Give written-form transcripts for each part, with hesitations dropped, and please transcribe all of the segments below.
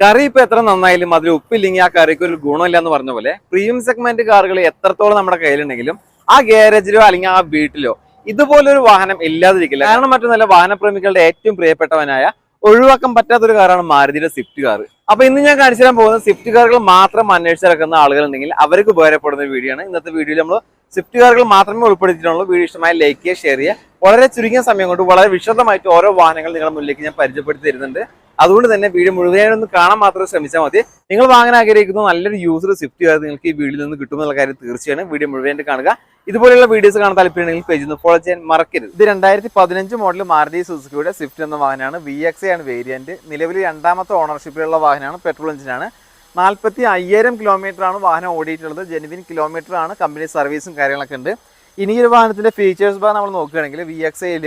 കറി ഇപ്പൊ എത്ര നന്നായാലും അതിൽ ഉപ്പില്ലെങ്കിൽ ആ കറിക്ക് ഒരു ഗുണമില്ല എന്ന് പറഞ്ഞ പോലെ പ്രീമിയം സെഗ്മെന്റ് കാറുകൾ എത്രത്തോളം നമ്മുടെ കയ്യിലുണ്ടെങ്കിലും ആ ഗ്യാരേജിലോ അല്ലെങ്കിൽ ആ വീട്ടിലോ ഇതുപോലൊരു വാഹനം ഇല്ലാതിരിക്കില്ല. കാരണം മറ്റൊന്നല്ല, വാഹനപ്രേമികളുടെ ഏറ്റവും പ്രിയപ്പെട്ടവനായ ഒഴിവാക്കാൻ പറ്റാത്തൊരു കാറാണ് മാരുതിയുടെ സ്വിഫ്റ്റ് കാർ. അപ്പൊ ഇന്ന് ഞാൻ കാണിച്ചു തരാൻ പോകുന്നത് സ്വിഫ്റ്റ് കാറുകൾ മാത്രം അന്വേഷിച്ചിറക്കുന്ന ആളുകളുണ്ടെങ്കിൽ അവർക്ക് ഉപകാരപ്പെടുന്ന വീഡിയോ ആണ്. ഇന്നത്തെ വീഡിയോയിൽ നമ്മൾ സ്വിഫ്റ്റ് കാറുകൾ മാത്രമേ ഉൾപ്പെടുത്തിയിട്ടുള്ളൂ. വീഡിയോ ഇഷ്ടമായ ലൈക്ക് ചെയ്യുക, ഷെയർ ചെയ്യുക. വളരെ ചുരുങ്ങിയ സമയം കൊണ്ട് വളരെ വിശദമായിട്ട് ഓരോ വാഹനങ്ങൾ നിങ്ങളുടെ മുന്നിലേക്ക് ഞാൻ പരിചയപ്പെടുത്തി തരുന്നുണ്ട്. അതുകൊണ്ട് തന്നെ വീഡിയോ മുഴുവനായിട്ടൊന്ന് കാണാൻ മാത്രം ശ്രമിച്ചാൽ മതി. നിങ്ങൾ വാങ്ങാൻ ആഗ്രഹിക്കുന്ന നല്ലൊരു യൂസർ സ്വിഫ്റ്റ് കാർ നിങ്ങൾക്ക് ഈ വീഡിയോയിൽ നിന്ന് കിട്ടുമെന്നുള്ള കാര്യം തീർച്ചയാണ്. വീഡിയോ മുഴുവനായിട്ട് കാണുക. ഇതുപോലെയുള്ള വീഡിയോസ് കാണാൻ താല്പര്യമുണ്ടെങ്കിൽ പേജിൽ നിന്ന് ഫോളോ ചെയ്യാൻ മറക്കരുത്. ഇത് 2015 മോഡൽ മാരുതി സുസുക്കിയുടെ സ്വിഫ്റ്റ് എന്ന വാഹനമാണ്. VXA ആണ് വേരിയന്റ്. നിലവിൽ രണ്ടാമത്തെ ഓണർഷിപ്പിലുള്ള വാഹനമാണ്. പെട്രോൾ എഞ്ചിനാണ്. 45,000 കിലോമീറ്റർ ആണ് വാഹനം ഓടിയിട്ടുള്ളത്. ജെനുവിൻ കിലോമീറ്റർ ആണ്. കമ്പനി സർവീസും കാര്യങ്ങളൊക്കെ ഉണ്ട്. ഇനി ഒരു വാഹനത്തിന്റെ ഫീച്ചേഴ്സ് ഭാഗം നമ്മൾ നോക്കുകയാണെങ്കിൽ VXAയിൽ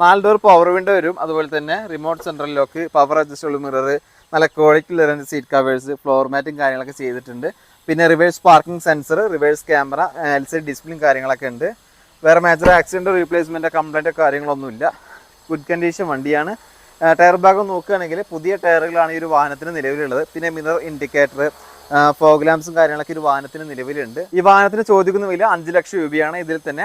4 ഡോർ പവർ വിൻഡോ വരും. അതുപോലെ തന്നെ remote central lock, power adjustable mirror, നല്ല ക്വാളിറ്റി ലെറന്റ് സീറ്റ് കവേഴ്സ്, ഫ്ലോർ മാറ്റും കാര്യങ്ങളൊക്കെ ചെയ്തിട്ടുണ്ട്. പിന്നെ reverse parking sensor, reverse camera, LCD ഡിസ്പ്ലേയും കാര്യങ്ങളൊക്കെ ഉണ്ട്. വേറെ മേജർ ആക്സിഡന്റ് റീപ്ലേസ്മെന്റ് കംപ്ലൈൻറ്റോ കാര്യങ്ങളൊന്നുമില്ല. ഗുഡ് കണ്ടീഷൻ വണ്ടിയാണ്. ടയർ ഭാഗം നോക്കുകയാണെങ്കിൽ പുതിയ ടയറുകളാണ് ഈ ഒരു വാഹനത്തിന് നിലവിലുള്ളത്. പിന്നെ മിറർ ഇൻഡിക്കേറ്റർ, ഫോഗ് ലാംപ്സും കാര്യങ്ങളൊക്കെ ഒരു വാഹനത്തിന് നിലവിലുണ്ട്. ഈ വാഹനത്തിന് ചോദിക്കുന്ന വില 5 ലക്ഷം രൂപയാണ്. ഇതിൽ തന്നെ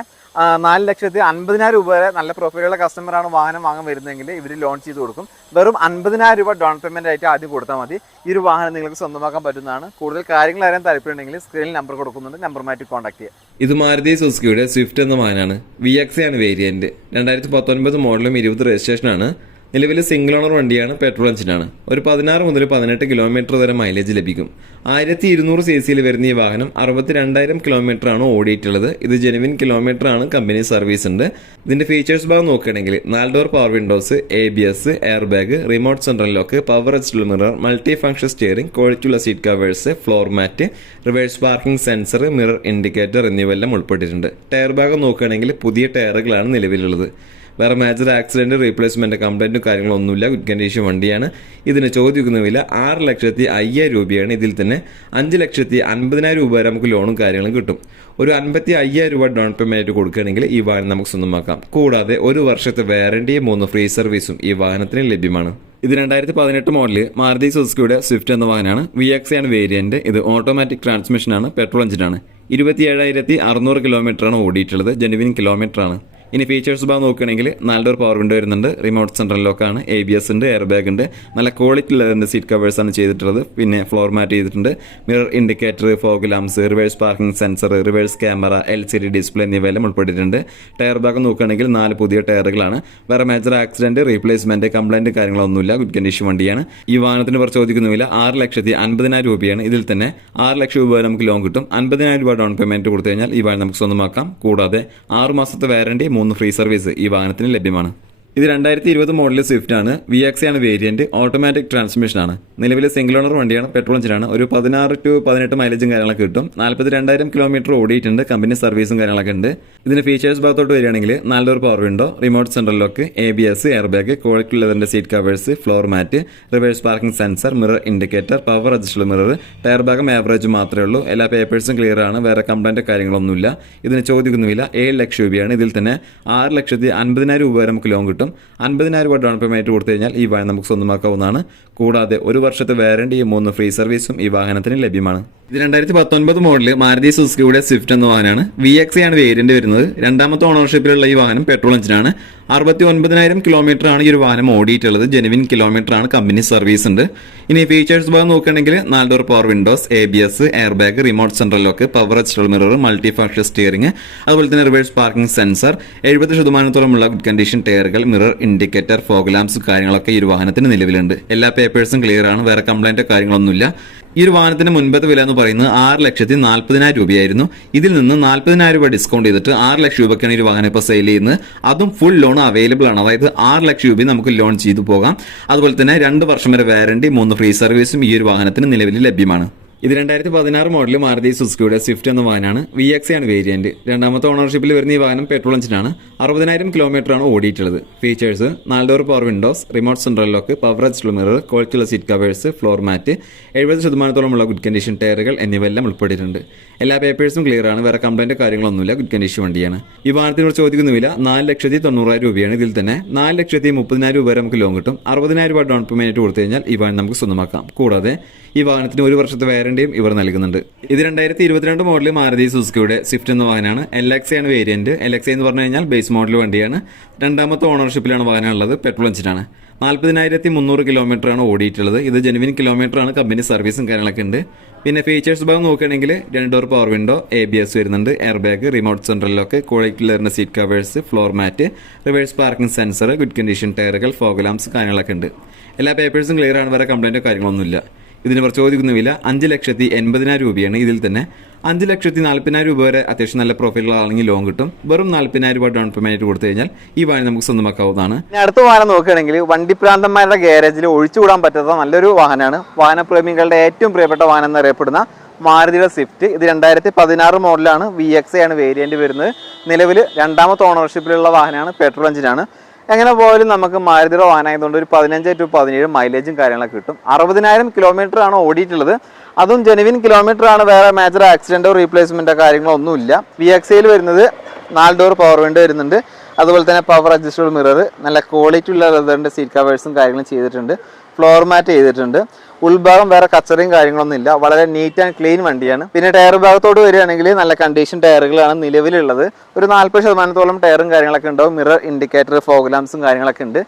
4,50,000 രൂപ വരെ നല്ല പ്രൊഫൈലുള്ള കസ്റ്റമറാണ് വാഹനം വാങ്ങാൻ വരുന്നതെങ്കിൽ ഇവർ ലോൺ ചെയ്ത് കൊടുക്കും. വെറും 50,000 രൂപ ഡൗൺ പേയ്മെന്റ് ആയിട്ട് ആദ്യം കൊടുത്താൽ മതി. ഈ ഒരു വാഹനം നിങ്ങൾക്ക് സ്വന്തമാക്കാൻ പറ്റുന്നതാണ്. കൂടുതൽ കാര്യങ്ങൾ അറിയാൻ താല്പര്യമുണ്ടെങ്കിൽ സ്ക്രീനിൽ നമ്പർ കൊടുക്കുന്നുണ്ട്. നമ്പറുമായിട്ട് കോൺടാക്ട് ചെയ്യുക. ഇത് മാരുതി സുസുക്കിയുടെ സ്വിഫ്റ്റ് എന്ന വാഹനമാണ്. VXA ആണ് വേരിയന്റ്. 2019 മോഡലും 20 രജിസ്ട്രേഷനാണ്. നിലവിൽ സിംഗിൾ ഓണർ വണ്ടിയാണ്. പെട്രോൾ എഞ്ചിനാണ്. ഒരു 16 മുതൽ 18 കിലോമീറ്റർ വരെ മൈലേജ് ലഭിക്കും. 1200 cc വരുന്ന ഈ വാഹനം 62,000 കിലോമീറ്റർ ആണ് ഓടിയിട്ടുള്ളത്. ഇത് ജെനുവിൻ കിലോമീറ്റർ ആണ്. കമ്പനി സർവീസ് ഉണ്ട്. ഇതിന്റെ ഫീച്ചേഴ്സ് ഭാഗം നോക്കുകയാണെങ്കിൽ 4 door power windows, ABS, air bag, remote central lock, power adjustable mirror, multi function steering, ക്വാളിറ്റിയുള്ള seat covers, floor mat, reverse parking sensor, mirror indicator എന്നിവയെല്ലാം ഉൾപ്പെട്ടിട്ടുണ്ട്. ടയർ ഭാഗം നോക്കുകയാണെങ്കിൽ പുതിയ ടയറുകളാണ് നിലവിലുള്ളത്. വേറെ മേജർ ആക്സിഡന്റ് റീപ്ലേസ്മെന്റ് കംപ്ലൈന്റും കാര്യങ്ങളൊന്നുമില്ല. ഗുഡ് കണ്ടീഷൻ വണ്ടിയാണ്. ഇതിന് ചോദിക്കുന്ന വില 6,05,000 രൂപയാണ്. ഇതിൽ തന്നെ 5,50,000 രൂപ വരെ നമുക്ക് ലോണും കാര്യങ്ങളും കിട്ടും. ഒരു 55,000 രൂപ ഡൗൺ പേയ്മെന്റ് കൊടുക്കുകയാണെങ്കിൽ ഈ വാഹനം നമുക്ക് സ്വന്തമാക്കാം. കൂടാതെ 1 വർഷത്തെ വാറണ്ടിയും 3 ഫ്രീ സർവീസും ഈ വാഹനത്തിന് ലഭ്യമാണ്. ഇത് 2018 മോഡല് മാരുതി സുസുക്കിയുടെ സ്വിഫ്റ്റ് എന്ന വാഹനമാണ്. VXA ആണ് വേരിയന്റ്. ഇത് ഓട്ടോമാറ്റിക് ട്രാൻസ്മിഷനാണ്. പെട്രോൾ എഞ്ചിനാണ്. 27,600 കിലോമീറ്റർ ആണ് ഓടിയിട്ടുള്ളത്. ജെനുവിൻ കിലോമീറ്റർ ആണ്. ഇനി ഫീച്ചേഴ്സ് ഭാഗം നോക്കുകയാണെങ്കിൽ 4 ഡോർ പവർ വിൻഡോ വരുന്നുണ്ട്. റിമോട്ട് സെൻട്രൽ ലോക്കാണ്. ABS ഉണ്ട്. എയർ ബാഗ് ഉണ്ട്. നല്ല ക്വാളിറ്റി ലെതറിന്റെ സീറ്റ് കവേഴ്സ് ആണ് ചെയ്തിട്ടുള്ളത്. പിന്നെ ഫ്ലോർ മാറ്റ് ചെയ്തിട്ടുണ്ട്. Mirror indicator, fog lamps, reverse parking sensor, reverse camera, LCD display എന്നിവയെല്ലാം ഉൾപ്പെട്ടിട്ടുണ്ട്. ടയർ ഭാഗം നോക്കുകയാണെങ്കിൽ 4 പുതിയ ടയറുകളാണ്. വേറെ മേജർ ആക്സിഡന്റ് റീപ്ലേസ്മെന്റ് കംപ്ലൈന്റ് കാര്യങ്ങളൊന്നുമില്ല. ഗുഡ് കണ്ടീഷൻ വണ്ടിയാണ്. ഈ വാഹനത്തിന് പുറത്ത് ചോദിക്കുന്ന വില 6,50,000 രൂപയാണ്. ഇതിൽ തന്നെ 6 ലക്ഷം രൂപ വരെ നമുക്ക് ലോൺ കിട്ടും. 50,000 രൂപ ഡൗൺ പേയ്മെന്റ് കൊടുത്തു കഴിഞ്ഞാൽ ഈ വാഹനം നമുക്ക് സ്വന്തമാക്കാം. കൂടാതെ 6 മാസത്തെ വാറണ്ടി, 3 ഫ്രീ സർവീസ് ഈ വാഹനത്തിന് ലഭ്യമാണ്. ഇത് 2020 മോഡൽ സ്വിഫ്റ്റ് ആണ്. VXA ആണ് വേരിയന്റ്. ഓട്ടോമാറ്റിക് ട്രാൻസ്മിഷൻ ആണ്. നിലവിൽ സിംഗിൾ ഓണർ വണ്ടിയാണ്. പെട്രോൾ എഞ്ചിനാണ്. ഒരു 16 to 18 മൈലേജും കാര്യങ്ങളൊക്കെ കിട്ടും. 42,000 കിലോമീറ്റർ ഓടിയിട്ടുണ്ട്. കമ്പനി സർവീസും കാര്യങ്ങളൊക്കെ ഉണ്ട്. ഇതിന്റെ ഫീച്ചേഴ്സ് ഭാഗത്തോട്ട് വരികയാണെങ്കിൽ 4 door power window, remote central lock, ABS, air bag, quality ലെതറിന്റെ seat covers, floor mat, reverse parking sensor, mirror indicator, power adjustable mirror. Tyre ഭാഗം ആവറേജ് മാത്രമേ ഉള്ളൂ. എല്ലാ പേപ്പേഴ്സും ക്ലിയർ ആണ്. വേറെ കംപ്ലൈന്റ് കാര്യങ്ങളൊന്നുമില്ല. ഇതിന് ചോദിക്കുന്ന വില 7 ലക്ഷം രൂപയാണ്. ഇതിൽ തന്നെ 6,50,000 രൂപ വരെ നമുക്ക് ലോൺ കിട്ടും. 50,000 രൂപ ഡൗൺ പേയ്മെന്റ് കൊടുത്തു കഴിഞ്ഞാൽ ഈ വാഹനം നമുക്ക് സ്വന്തമാക്കാവുന്നതാണ്. കൂടാതെ 1 വർഷത്തെ വാറണ്ടിയും 3 ഫ്രീ സർവീസും ഈ വാഹനത്തിന് ലഭ്യമാണ്. ഇത് 2019 മോഡല് മാരുതി സുസുക്കിയുടെ സ്വിഫ്റ്റ് എന്ന വാഹനമാണ്. VXA ആണ് വേരിയന്റ് വരുന്നത്. രണ്ടാമത്തെ ഓണർഷിപ്പിലുള്ള ഈ വാഹനം പെട്രോൾ എഞ്ചിനാണ്. 69,000 കിലോമീറ്റർ ആണ് ഈ ഒരു വാഹനം ഓടിയിട്ടുള്ളത്. ജെനുവിൻ കിലോമീറ്റർ ആണ്. കമ്പനി സർവീസ് ഉണ്ട്. ഇനി ഫീച്ചേഴ്സ് ഭാഗം നോക്കുകയാണെങ്കിൽ 4 door power windows, ABS, air bag, remote central lock, power adjustable mirror, multi function steering, അതുപോലെ തന്നെ reverse parking sensor, 70% good condition ടയറുകൾ, മിറർ ഇൻഡിക്കേറ്റർ, ഫോഗ് ലാംപ്സ് കാര്യങ്ങളൊക്കെ ഈ ഒരു വാഹനത്തിന് നിലവിലുണ്ട്. എല്ലാ പേപ്പേഴ്സും ക്ലിയർ ആണ്. വേറെ കംപ്ലൈന്റോ കാര്യങ്ങളൊന്നുമില്ല. ഈ ഒരു വാഹനത്തിന്റെ മുൻപത്തെ വില എന്ന് പറയുന്നത് 6,40,000 രൂപയായിരുന്നു. ഇതിൽ നിന്ന് 40,000 രൂപ ഡിസ്കൗണ്ട് ചെയ്തിട്ട് 6 ലക്ഷം രൂപയ്ക്കാണ് ഈ ഒരു വാഹനം ഇപ്പോൾ സെയിൽ ചെയ്യുന്നത്. അതും ഫുൾ ലോൺ അവൈലബിൾ ആണ്. അതായത് 6 ലക്ഷം രൂപ നമുക്ക് ലോൺ ചെയ്തു പോകാം. അതുപോലെ തന്നെ 2 വർഷം വരെ വാറണ്ടി, 3 ഫ്രീ സർവീസും ഈ ഒരു വാഹനത്തിന് നിലവിൽ ലഭ്യമാണ്. ഇത് 2016 മോഡൽ മാരുതി സുസുക്കിയുടെ സ്വിഫ്റ്റ് എന്ന വാഹനമാണ്. VX ആണ് വേരിയന്റ്. രണ്ടാമത്തെ ഓണർഷിപ്പിൽ വരുന്ന ഈ വാഹനം പെട്രോൾ എഞ്ചിനാണ്. 60,000 കിലോമീറ്ററാണ് ഓടിയിട്ടുള്ളത്. Features 4 door power windows, remote central lock, power adjustable mirror, ക്വാളിറ്റിയുള്ള seat covers, floor mat, 70% good condition ടയറുകൾ എന്നിവയെല്ലാം ഉൾപ്പെട്ടിട്ടുണ്ട്. എല്ലാ പേപ്പേഴ്സും ക്ലിയർ ആണ്. വേറെ കംപ്ലൈന്റ് കാര്യങ്ങളൊന്നുമില്ല. ഗുഡ് കണ്ടീഷൻ വണ്ടിയാണ്. ഈ വാഹനത്തിനോട് ചോദിക്കുന്ന വില 4,90,000 രൂപയാണ്. ഇതിൽ തന്നെ 4,30,000 രൂപ വരെ നമുക്ക് ലോൺ കിട്ടും. 60,000 രൂപ ഡൗൺ പേയ്മെന്റ് കൊടുത്തു കഴിഞ്ഞാൽ ഈ വാഹനം നമുക്ക് സ്വന്തമാക്കാം. കൂടാതെ ഈ വാഹനത്തിന് 1 വർഷത്തെ വാറന്റിയും ഇവർ നൽകുന്നുണ്ട്. ഇത് 2022 മോഡൽ മാരുതി സുസുക്കിയുടെ സ്വിഫ്റ്റ് എന്ന വാഹനമാണ്. LX ആണ് വേരിയന്റ്. LX എന്ന് പറഞ്ഞു കഴിഞ്ഞാൽ ബേസ് മോഡൽ വണ്ടിയാണ്. രണ്ടാമത്തെ ഓണർഷിപ്പിലാണ് വാഹനം ഉള്ളത്. പെട്രോൾ എഞ്ചിനാണ്. 40,300 കിലോമീറ്ററാണ് ഓടിയിട്ടുള്ളത്. ഇത് ജെനുവിൻ കിലോമീറ്റർ ആണ്. കമ്പനി സർവീസും കാര്യങ്ങളൊക്കെ ഉണ്ട്. പിന്നെ ഫീച്ചേഴ്സ് ഭാഗം നോക്കുകയാണെങ്കിൽ 2 ഡോർ പവർ വിൻഡോ, ABS വരുന്നുണ്ട്, air bag, remote central lock, ക്വാളിറ്റിയുള്ള seat covers, floor mat, reverse parking sensor, good condition ടയറുകൾ, ഫോഗ് ലാംപ്സ് കാര്യങ്ങളൊക്കെ ഉണ്ട്. എല്ലാ പേപ്പേഴ്സും ക്ലിയർ ആണ്. വേറെ കംപ്ലൈന്റോ കാര്യങ്ങളൊന്നുമില്ല. ഇതിന് ഇവർ ചോദിക്കുന്ന വില 5,80,000 രൂപയാണ്. ഇതിൽ തന്നെ 5,40,000 രൂപ വരെ അത്യാവശ്യം നല്ല പ്രൊഫൈലുകളാണെങ്കിൽ ലോൺ കിട്ടും. വെറും 40,000 രൂപ ഡൗൺ പേയ്മെന്റ് കൊടുത്തു കഴിഞ്ഞാൽ ഈ വാഹനം നമുക്ക് സ്വന്തമാക്കാവുന്നതാണ്. അടുത്ത വാഹനം നോക്കുകയാണെങ്കിൽ വണ്ടിപ്രാന്തന്മാരുടെ ഗ്യാരേജിൽ ഒഴിച്ചുകൂടാൻ പറ്റാത്ത നല്ലൊരു വാഹനമാണ്. വാഹനപ്രേമികളുടെ ഏറ്റവും പ്രിയപ്പെട്ട വാഹനം എന്നറിയപ്പെടുന്ന മാരുതിയുടെ സ്വിഫ്റ്റ്. ഇത് 2016 മോഡലാണ്. VX ആണ് വേരിയന്റ് വരുന്നത്. നിലവിൽ രണ്ടാമത്തെ ഓണർഷിപ്പിലുള്ള വാഹനമാണ്. പെട്രോൾ എഞ്ചിനാണ്. എങ്ങനെ പോയാലും നമുക്ക് മാരുതിയുടെ വാഹനമായതുകൊണ്ട് ഒരു 15 to 17 മൈലേജും കാര്യങ്ങളൊക്കെ കിട്ടും. 60,000 കിലോമീറ്റർ ആണ് ഓടിയിട്ടുള്ളത്. അതും ജെനുവിൻ കിലോമീറ്റർ ആണ്. വേറെ മേജർ ആക്സിഡന്റോ റീപ്ലേസ്മെന്റോ കാര്യങ്ങളോ ഒന്നുമില്ല. VXയിൽ വരുന്നത് 4 ഡോർ പവർ വിൻഡോ വരുന്നുണ്ട്. അതുപോലെ തന്നെ പവർ അഡ്ജസ്റ്റബിൾ മിറർ, നല്ല ക്വാളിറ്റി ഉള്ള ലെതറിന്റെ സീറ്റ് കവേഴ്സും കാര്യങ്ങളും ചെയ്തിട്ടുണ്ട്. ഫ്ലോർ മാറ്റ് ചെയ്തിട്ടുണ്ട്. ഉൾഭാഗം വേറെ കച്ചറയും കാര്യങ്ങളൊന്നും ഇല്ല. വളരെ നീറ്റ് ആൻഡ് ക്ലീൻ വണ്ടിയാണ്. പിന്നെ ടയർ ഭാഗത്തോട് വരികയാണെങ്കിൽ നല്ല കണ്ടീഷൻ ടയറുകളാണ് നിലവിലുള്ളത്. ഒരു 40% ടയറും കാര്യങ്ങളൊക്കെ ഉണ്ടാവും. മിറർ, ഇൻഡിക്കേറ്റർ, ഫോഗ് ലാംപ്സും കാര്യങ്ങളൊക്കെ ഉണ്ട്.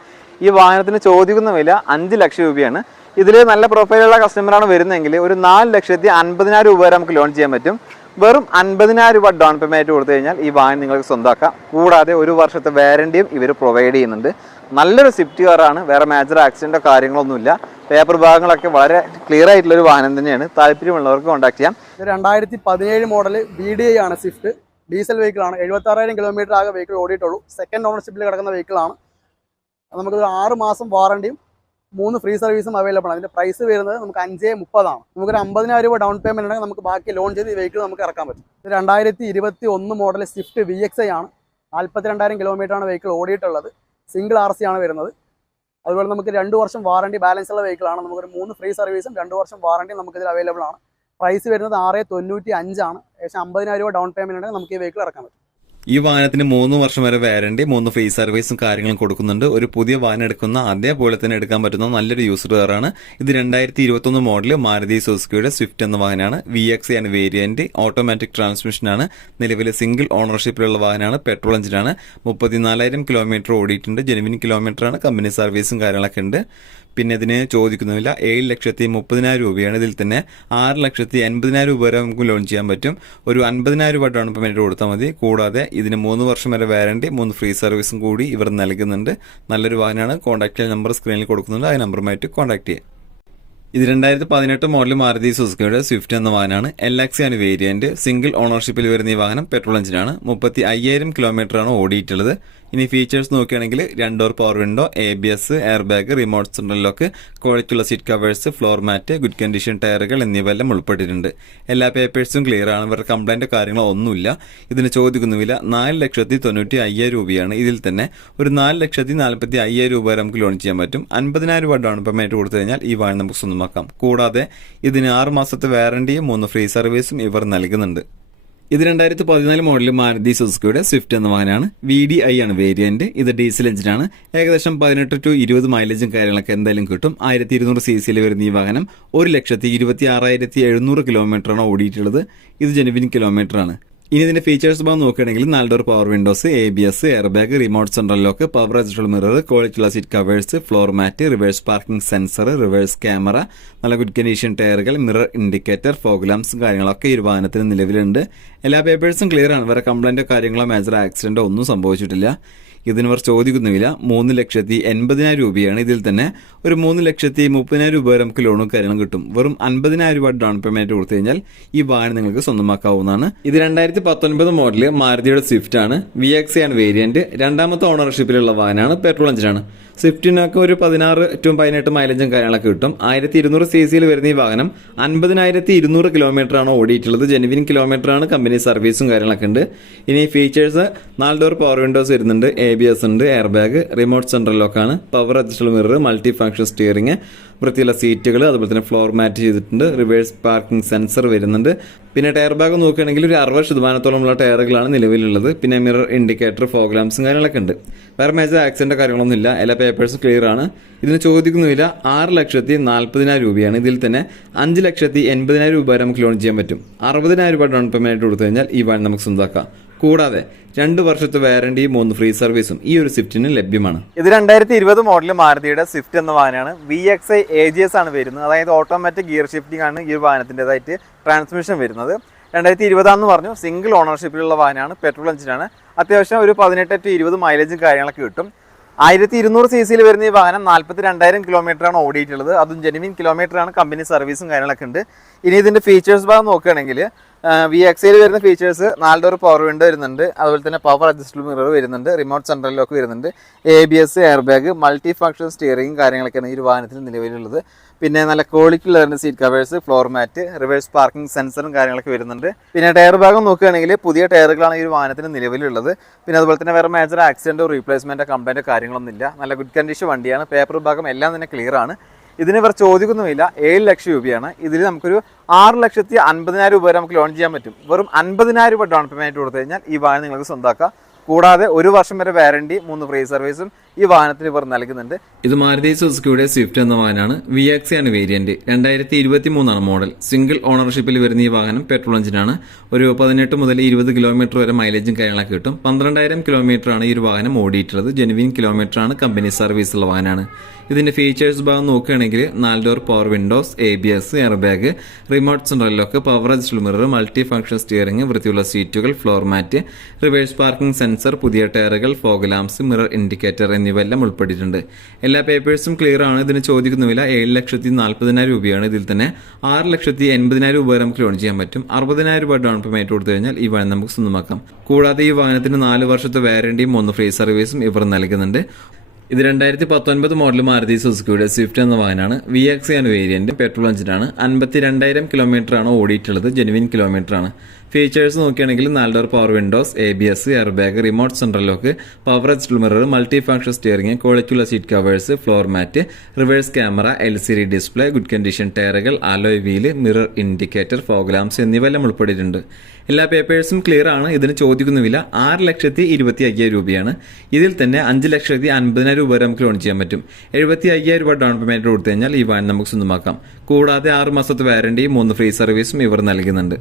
ഈ വാഹനത്തിന് ചോദിക്കുന്ന വില 5 ലക്ഷം രൂപയാണ്. ഇതിൽ നല്ല പ്രൊഫൈലുള്ള കസ്റ്റമറാണ് വരുന്നതെങ്കിൽ ഒരു 4,50,000 രൂപ വരെ നമുക്ക് ലോൺ ചെയ്യാൻ പറ്റും. വെറും 50,000 രൂപ ഡൗൺ പേയ്മെന്റ് കൊടുത്തു കഴിഞ്ഞാൽ ഈ വാഹനം നിങ്ങൾക്ക് സ്വന്തമാക്കാം. കൂടാതെ 1 വർഷത്തെ വാറന്റിയും ഇവർ പ്രൊവൈഡ് ചെയ്യുന്നുണ്ട്. നല്ലൊരു സ്വിഫ്റ്റ് കാറാണ്. വേറെ മേജർ ആക്സിഡന്റോ കാര്യങ്ങളൊന്നുമില്ല. പേപ്പർ ഭാഗങ്ങളൊക്കെ വളരെ ക്ലിയർ ആയിട്ടുള്ളൊരു വാഹനം തന്നെയാണ്. താല്പര്യമുള്ളവർക്ക് കോൺടാക്ട് ചെയ്യാം. 2017 മോഡൽ VDI ആണ് സ്വിഫ്റ്റ്. ഡീസൽ വെഹിക്കിൾ ആണ്. 76,000 കിലോമീറ്റർ ആകെ വെഹിക്കിൾ ഓടിയിട്ടുള്ളൂ. സെക്കൻഡ് ഓണർഷിപ്പിൽ കിടക്കുന്ന വെഹിക്കിൾ ആണ്. നമുക്ക് 6 മാസം വാറണ്ടിയും 3 ഫ്രീ സർവീസും അവൈലബിൾ ആണ്. അതിന്റെ പ്രൈസ് വരുന്നത് നമുക്ക് 5,30,000 ആണ്. നമുക്കൊരു 50,000 രൂപ ഡൗൺ പേയ്മെന്റ് ഉണ്ടെങ്കിൽ നമുക്ക് ബാക്കി ലോൺ ചെയ്ത് ഈ വെഹിക്കിൾ നമുക്ക് ഇറക്കാൻ പറ്റും. 2021 മോഡൽ സ്വിഫ്റ്റ് VXI ആണ്. 42,000 കിലോമീറ്റർ ആണ് വെഹിക്കിൾ ഓടിയിട്ടുള്ളത്. സിംഗിൾ RC ആണ് വരുന്നത്. അതുപോലെ നമുക്ക് 2 വർഷം വാറണ്ടി ബാലൻസ് ഉള്ള വെഹിക്കിൾ ആണ്. നമുക്കൊരു 3 ഫ്രീ സർവീസും 2 വർഷം വാറണ്ടിയും നമുക്ക് ഇതിൽ അവൈലബിൾ ആണ്. പ്രൈസ് വരുന്നത് 6,95 ആണ്. ഏകദേശം 50,000 രൂപ ഡൗൺ പേയ്മെന്റ് ഉണ്ടെങ്കിൽ നമുക്ക് ഈ വെഹിക്കിൾ ഇറക്കാൻ പറ്റും. ഈ വാഹനത്തിന് 3 വർഷം വരെ വാറണ്ടി, 3 ഫ്രീ സർവീസും കാര്യങ്ങളും കൊടുക്കുന്നുണ്ട്. ഒരു പുതിയ വാഹനം എടുക്കുന്ന അതേപോലെ തന്നെ എടുക്കാൻ പറ്റുന്ന നല്ലൊരു യൂസർ കാറാണ്. ഇത് 2021 മോഡൽ മാരുതി സുസുക്കിയുടെ സ്വിഫ്റ്റ് എന്ന വാഹനമാണ്. VX ആണ് വേരിയന്റ്. ഓട്ടോമാറ്റിക് ട്രാൻസ്മിഷനാണ്. നിലവിലെ സിംഗിൾ ഓണർഷിപ്പിലുള്ള വാഹനമാണ്. പെട്രോൾ എഞ്ചിനാണ്. 34,000 കിലോമീറ്റർ ഓടിയിട്ടുണ്ട്. ജെനുവിൻ കിലോമീറ്റർ ആണ്. കമ്പനി സർവീസും കാര്യങ്ങളൊക്കെ ഉണ്ട്. പിന്നെ ഇതിന് ചോദിക്കുന്നില്ല 7,30,000 രൂപയാണ്. ഇതിൽ തന്നെ 6,80,000 രൂപ വരെ നമുക്ക് ലോൺ ചെയ്യാൻ പറ്റും. ഒരു 50,000 രൂപ ഡൗൺ പേയ്മെന്റ് കൊടുത്താൽ മതി. കൂടാതെ ഇതിന് 3 വർഷം വരെ വാറണ്ടി, 3 ഫ്രീ സർവീസും കൂടി ഇവർ നൽകുന്നുണ്ട്. നല്ലൊരു വാഹനമാണ്. കോൺടാക്ട് നമ്പർ സ്ക്രീനിൽ കൊടുക്കുന്നുണ്ട്. ആ നമ്പറുമായിട്ട് കോൺടാക്ട് ചെയ്യാം. ഇത് 2018 മോഡൽ മാരുതി സുസുക്കിയുടെ സ്വിഫ്റ്റ് എന്ന വാഹനമാണ്. LX ആണ് വേരിയന്റ്. സിംഗിൾ ഓണർഷിപ്പിൽ വരുന്ന ഈ വാഹനം പെട്രോൾ എഞ്ചിനാണ്. 35,000 കിലോമീറ്റർ ആണ് ഓടിയിട്ടുള്ളത്. ഇനി ഫീച്ചേഴ്സ് നോക്കുകയാണെങ്കിൽ 2 door power window, ABS, air bag, remote central lock, ക്വാളിറ്റിയുള്ള seat covers, floor mat, good condition ടയറുകൾ എന്നിവയെല്ലാം ഉൾപ്പെട്ടിട്ടുണ്ട്. എല്ലാ പേപ്പേഴ്സും ക്ലിയർ ആണ്. വേറെ കംപ്ലൈന്റോ കാര്യങ്ങളോ ഒന്നുമില്ല. ഇതിന് ചോദിക്കുന്ന വില 4,90,000 രൂപയാണ്. ഇതിൽ തന്നെ ഒരു 4,40,000 രൂപ വരെ നമുക്ക് ലോൺ ചെയ്യാൻ പറ്റും. 50,000 രൂപ ഡൗൺ പേയ്മെന്റ് കൊടുത്തു കഴിഞ്ഞാൽ ഈ വാഹനം നമുക്ക് സ്വന്തമാക്കാം. കൂടാതെ ഇതിന് 6 മാസത്തെ വാറണ്ടിയും 3 ഫ്രീ സർവീസും ഇവർ നൽകുന്നുണ്ട്. ഇത് 2014 മോഡൽ മാരുതി സുസുക്കിയുടെ സ്വിഫ്റ്റ് എന്ന വാഹനമാണ്. VDI ആണ് വേരിയന്റ്. ഇത് ഡീസൽ എഞ്ചിനാണ്. ഏകദേശം 18 to 20 മൈലേജും കാര്യങ്ങളൊക്കെ എന്തായാലും കിട്ടും. 1200 cc വരുന്ന ഈ വാഹനം 1,26,700 കിലോമീറ്ററാണ് ഓടിയിട്ടുള്ളത്. ഇത് ജെനുവിൻ കിലോമീറ്റർ ആണ്. ഇനി ഇതിന്റെ ഫീച്ചേഴ്സ് ഭാഗം നോക്കുകയാണെങ്കിൽ 4 door power windows, ABS, air bag, remote central lock, power adjustable mirror, ക്വാളിറ്റിയുള്ള seat covers, floor mat, reverse parking sensor, reverse camera, നല്ല ഗുഡ് കണ്ടീഷൻ ടയറുകൾ, മിറർ, ഇൻഡിക്കേറ്റർ, ഫോഗ് ലാംപ്സ് കാര്യങ്ങളൊക്കെ ഈ വാഹനത്തിന് നിലവിലുണ്ട്. എല്ലാ പേപ്പേഴ്സും ക്ലിയർ ആണ്. വേറെ കംപ്ലൈന്റോ കാര്യങ്ങളോ മേജർ ആക്സിഡന്റോ ഒന്നും സംഭവിച്ചിട്ടില്ല. ഇതിനവർ ചോദിക്കുന്ന വില 3,80,000 രൂപയാണ്. ഇതിൽ തന്നെ ഒരു 3,30,000 രൂപ വരെ നമുക്ക് ലോണും കാര്യങ്ങളും കിട്ടും. വെറും 50,000 രൂപ ഡൗൺ പേയ്മെന്റ് കൊടുത്തു കഴിഞ്ഞാൽ ഈ വാഹനം നിങ്ങൾക്ക് സ്വന്തമാക്കാവുന്നതാണ്. ഇത് 2019 മോഡല് മാരുതിയുടെ സ്വിഫ്റ്റ് ആണ്. VX ആണ് വേരിയന്റ്. രണ്ടാമത്തെ ഓണർഷിപ്പിലുള്ള വാഹനമാണ്. പെട്രോൾ എഞ്ചിനാണ്. സ്വിഫ്റ്റിനൊക്കെ ഒരു 16 to 18 മൈലേജും കാര്യങ്ങളൊക്കെ കിട്ടും. 1200 cc വരുന്ന ഈ വാഹനം 50,200 കിലോമീറ്ററാണ് ഓടിയിട്ടുള്ളത്. ജെനുവിൻ കിലോമീറ്ററാണ്. കമ്പനി സർവീസും കാര്യങ്ങളൊക്കെ ഉണ്ട്. ഇനി ഫീച്ചേഴ്സ് 4 ഡോർ പവർ വിൻഡോസ് വരുന്നുണ്ട്, ABS ഉണ്ട്, എയർ ബാഗ്, റിമോട്ട് സെൻട്രൽ ലോക്കാണ്, power adjustable mirror, multi function steering, വൃത്തിയുള്ള സീറ്റുകൾ, അതുപോലെ തന്നെ ഫ്ലോർ മാറ്റ് ചെയ്തിട്ടുണ്ട്, റിവേഴ്സ് പാർക്കിംഗ് സെൻസർ വരുന്നുണ്ട്. പിന്നെ ടയർ ഭാഗം നോക്കുകയാണെങ്കിൽ ഒരു 60% ടയറുകളാണ് നിലവിലുള്ളത്. പിന്നെ മിറർ ഇൻഡിക്കേറ്റർ, ഫോഗ് ലാംപ്സും കാര്യങ്ങളൊക്കെ ഉണ്ട്. വേറെ മേജർ ആക്സിഡന്റ് കാര്യങ്ങളൊന്നുമില്ല. എല്ലാ പേപ്പേഴ്സും ക്ലിയർ ആണ്. ഇതിന് ചോദിക്കുന്നില്ല 6,40,000 രൂപയാണ്. ഇതിൽ തന്നെ 5,80,000 രൂപ വരെ നമുക്ക് ലോൺ ചെയ്യാൻ പറ്റും. 60,000 രൂപ ഡൗൺ പേയ്മെന്റ് കൊടുത്തു കഴിഞ്ഞാൽ ഈ വാഹനം നമുക്ക് സ്വന്തമാക്കാം. കൂടാതെ 2 വർഷത്തെ വാറണ്ടിയും 3 ഫ്രീ സർവീസും ഈ ഒരു സ്വിഫ്റ്റിന് ലഭ്യമാണ്. ഇത് 2020 മോഡൽ മാരുതിയുടെ സ്വിഫ്റ്റ് എന്ന വാഹനമാണ്. VXI AGS ആണ് വരുന്നത്. അതായത് ഓട്ടോമാറ്റിക് ഗിയർ ഷിഫ്റ്റിംഗ് ആണ് ഈ വാഹനത്തിൻ്റെതായിട്ട് ട്രാൻസ്മിഷൻ വരുന്നത്. 2020 പറഞ്ഞു. സിംഗിൾ ഓണർഷിപ്പിലുള്ള വാഹനമാണ്. പെട്രോൾ എഞ്ചിനാണ്. അത്യാവശ്യം ഒരു 18 to 20 മൈലേജും കാര്യങ്ങളൊക്കെ കിട്ടും. 1200 cc വരുന്ന ഈ വാഹനം 42,000 കിലോമീറ്ററാണ് ഓടിയിട്ടുള്ളത്. അതും ജെനുവിൻ കിലോമീറ്ററാണ്. കമ്പനി സർവീസും കാര്യങ്ങളൊക്കെ ഉണ്ട്. ഇനി ഇതിൻ്റെ ഫീച്ചേഴ്സ് ഭാഗം നോക്കുകയാണെങ്കിൽ VXI വരുന്ന ഫീച്ചേഴ്സ് 4 ഡോർ പവർ വിൻഡോ വരുന്നുണ്ട്, അതുപോലെ തന്നെ പവർ അഡ്ജസ്റ്റബിൾ മിറർ വരുന്നുണ്ട്, റിമോട്ട് സെൻട്രൽ ലോക്ക് വരുന്നുണ്ട്, ABS, air bag, multi function steering കാര്യങ്ങളൊക്കെയാണ് ഈ ഒരു വാഹനത്തിൽ നിലവിലുള്ളത്. പിന്നെ നല്ല ക്വാളിറ്റി ഉള്ള seat covers, floor mat, reverse parking സെൻസറും കാര്യങ്ങളൊക്കെ വരുന്നുണ്ട്. പിന്നെ ടയർ ഭാഗം നോക്കുകയാണെങ്കിൽ പുതിയ ടയറുകളാണ് ഈ ഒരു വാഹനത്തിന് നിലവിലുള്ളത്. പിന്നെ അതുപോലെ തന്നെ വേറെ മേജർ ആക്സിഡന്റോ റീപ്ലേസ്മെന്റോ കംപ്ലൈന്റോ കാര്യങ്ങളൊന്നും ഇല്ല. നല്ല ഗുഡ് കണ്ടീഷൻ വണ്ടിയാണ്. പേപ്പർ ഭാഗം എല്ലാം തന്നെ ക്ലിയർ ആണ്. ഇതിന് ഇവർ ചോദിക്കുന്നുമില്ല. 7 ലക്ഷം രൂപയാണ്. ഇതിൽ നമുക്കൊരു 6,50,000 രൂപ വരെ നമുക്ക് ലോൺ ചെയ്യാൻ പറ്റും. വെറും 50,000 രൂപ ഡൗൺ പേയ്മെന്റ് കൊടുത്തു കഴിഞ്ഞാൽ ഈ വാഹനം നിങ്ങൾക്ക് സ്വന്തമാക്കാം. കൂടാതെ 1 വർഷം വരെ വാറണ്ടി, 3 ഫ്രീ സർവീസും ഈ വാഹനത്തിന് ഇവർ നൽകുന്നുണ്ട്. ഇത് മാരുതി സുസുക്കിയുടെ സ്വിഫ്റ്റ് എന്ന വാഹനമാണ്. VXI ആണ് വേരിയന്റ്. 2023 മോഡൽ. സിംഗിൾ ഓണർഷിപ്പിൽ വരുന്ന ഈ വാഹനം പെട്രോൾ എഞ്ചിനാണ്. ഒരു 18 മുതൽ 20 കിലോമീറ്റർ വരെ മൈലേജും കാര്യങ്ങളൊക്കെ കിട്ടും. 12,000 കിലോമീറ്ററാണ് ഈ ഒരു വാഹനം ഓടിയിട്ടുള്ളത്. ജെനുവിൻ കിലോമീറ്ററാണ്. കമ്പനി സർവീസ് ഉള്ള വാഹനമാണ്. ഇതിന്റെ ഫീച്ചേഴ്സ് ഭാഗം നോക്കുകയാണെങ്കിൽ 4 door power windows, ABS, air bag, remote central lock, power adjustable mirror, multi function steering, വൃത്തിയുള്ള സീറ്റുകൾ, floor mat, reverse parking sensor, പുതിയ ടയറുകൾ, ഫോഗ് ലാംപ്സ്, മിറർ ഇൻഡിക്കേറ്റർ എന്നിവയെല്ലാം ഉൾപ്പെട്ടിട്ടുണ്ട്. എല്ലാ പേപ്പേഴ്സും ക്ലിയർ ആണ്. ഇതിന് ചോദിക്കുന്നില്ല 7,40,000 രൂപയാണ്. ഇതിൽ തന്നെ 6,80,000 രൂപ വരെ നമുക്ക് ലോൺ ചെയ്യാൻ പറ്റും. 60,000 രൂപ ഡൗൺ പേയ്മെന്റ് കൊടുത്തു കഴിഞ്ഞാൽ ഈ വാഹനം നമുക്ക് സ്വന്തമാക്കാം. കൂടാതെ ഈ വാഹനത്തിന് 4 വർഷത്തെ വാറണ്ടിയും 1 ഫ്രീ സർവീസും ഇവർ നൽകുന്നുണ്ട്. ഇത് 2019 മോഡൽ മാരുതി സുസുക്കിയുടെ സ്വിഫ്റ്റ് എന്ന വാഹനമാണ്. VXI ആണ് വേരിയന്റ്. പെട്രോൾ എഞ്ചിനാണ്. 52,000 കിലോമീറ്ററാണ് ഓടിയിട്ടുള്ളത്. ജെനുവിൻ കിലോമീറ്ററാണ്. ഫീച്ചേഴ്സ് നോക്കുകയാണെങ്കിൽ 4 door power windows, ABS, air bag, remote central lock, power adjustable mirror, multi function steering, ക്വാളിറ്റിയുള്ള seat covers, floor mat, reverse camera, LCD display, good condition ടയറുകൾ, alloy wheel, mirror indicator, fog lamps എന്നിവയെല്ലാം ഉൾപ്പെട്ടിട്ടുണ്ട്. എല്ലാ പേപ്പേഴ്സും clear ആണ്. ഇതിന് ചോദിക്കുന്നുമില്ല 6,25,000 രൂപയാണ്. ഇതിൽ തന്നെ 5,50,000 രൂപ വരെ നമുക്ക് ലോൺ ചെയ്യാൻ പറ്റും. 75,000 രൂപ ഡൗൺ പേയ്മെന്റ് കൊടുത്തു കഴിഞ്ഞാൽ ഈ വാഹനം നമുക്ക് സ്വന്തമാക്കാം. കൂടാതെ 6 മാസത്തെ വാറണ്ടിയും 3 ഫ്രീ സർവീസും ഇവർ നൽകുന്നുണ്ട്.